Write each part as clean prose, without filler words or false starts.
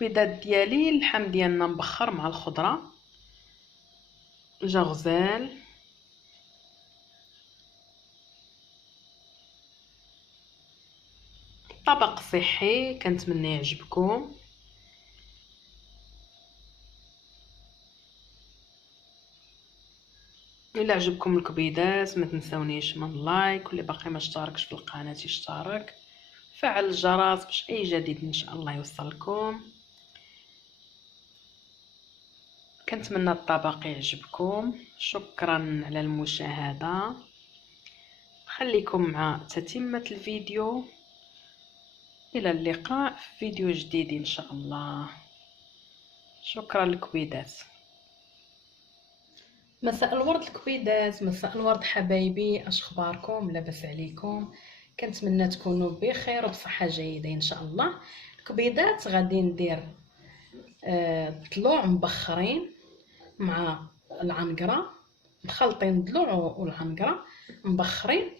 الكبيدات ديالي اللحم ديالنا مبخر مع الخضره، جا غزال. طبق صحي كنتمنى يعجبكم. الا عجبكم الكبيدات ما تنسونيش من لايك، واللي باقي ما اشتركش في القناه يشترك، فعل الجرس باش اي جديد ان شاء الله يوصلكم. كنتمنى الطبق يعجبكم. شكرا على المشاهده، خليكم مع تتمه الفيديو. الى اللقاء في فيديو جديد ان شاء الله. شكرا الكبيدات. مساء الورد الكبيدات، مساء الورد حبايبي، اش اخباركم؟ لاباس عليكم؟ كنتمنى تكونوا بخير وبصحه جيده ان شاء الله. الكبيدات غادي ندير ضلوع مبخرين مع العنقره، مخلطين الضلوع والعنقره مبخرين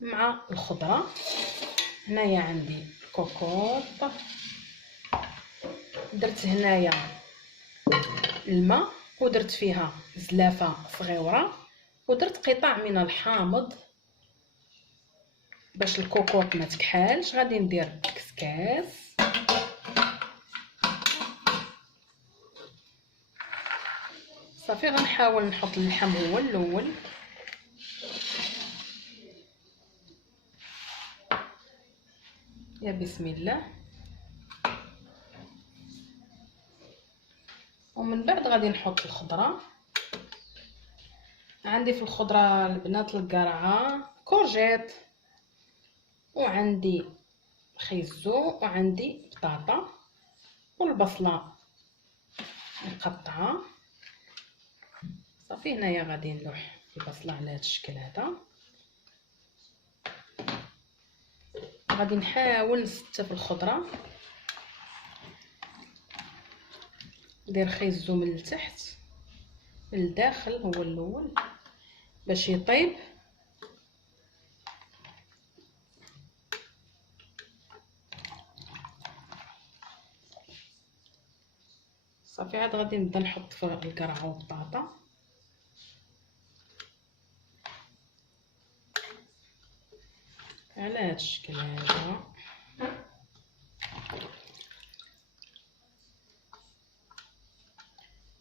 مع الخضره. هنايا عندي كوكوط، درت هنايا الماء ودرت فيها زلافه صغيره، ودرت قطع من الحامض باش الكوكوط ما تكحالش. غادي ندير الكسكاس، صافي. غنحاول نحط اللحم هو الاول، يا بسم الله. ومن بعد غادي نحط الخضره. عندي في الخضره البنات القرعه، كورجيت، وعندي خيزو، وعندي بطاطا، والبصله مقطعه. صافي هنايا غادي نلوح البصله على هذا الشكل هذا. غادي نحاول نستف الخضره، ندير خيزو من التحت للداخل هو الاول باش يطيب. صافي عاد غادي نبدا نحط في القرعه والبطاطا. على هذا الشكل هذا.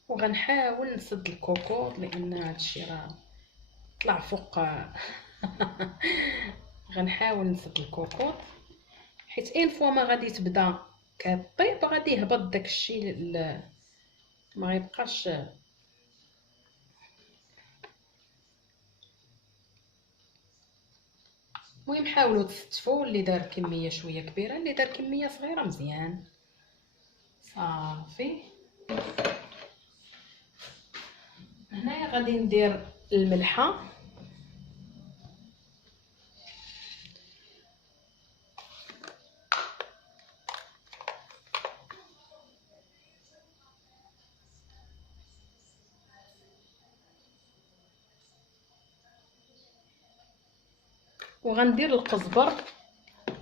وغنحاول نسد الكوكوط لان هادشي راه طلع فوق غنحاول نسد الكوكوط حيت اين فوا ما غادي تبدا كطيب غادي يهبط داكشي ما غيبقاش. المهم حاولوا تستفوا، اللي دار كميه شويه كبيره، اللي دار كميه صغيره مزيان. صافي هنايا غادي ندير الملحه، وغندير القزبر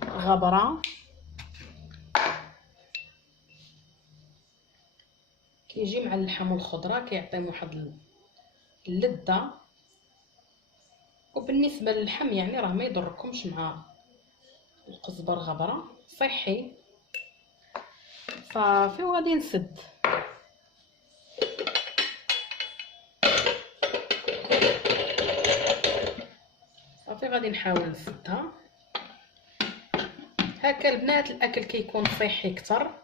غبره، كيجي مع اللحم والخضره كيعطي واحد اللذه. وبالنسبه للحم يعني راه ما يضركمش مع القزبر غبره، صحي. صافي وغادي نسد. صافي غادي نحاول نسدها هكا البنات. الاكل كيكون صحي اكثر.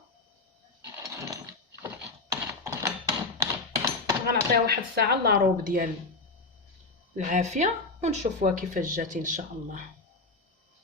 غنعطيها واحد الساعه الا روب ديال العافيه ونشوفوها كيفاش جات ان شاء الله.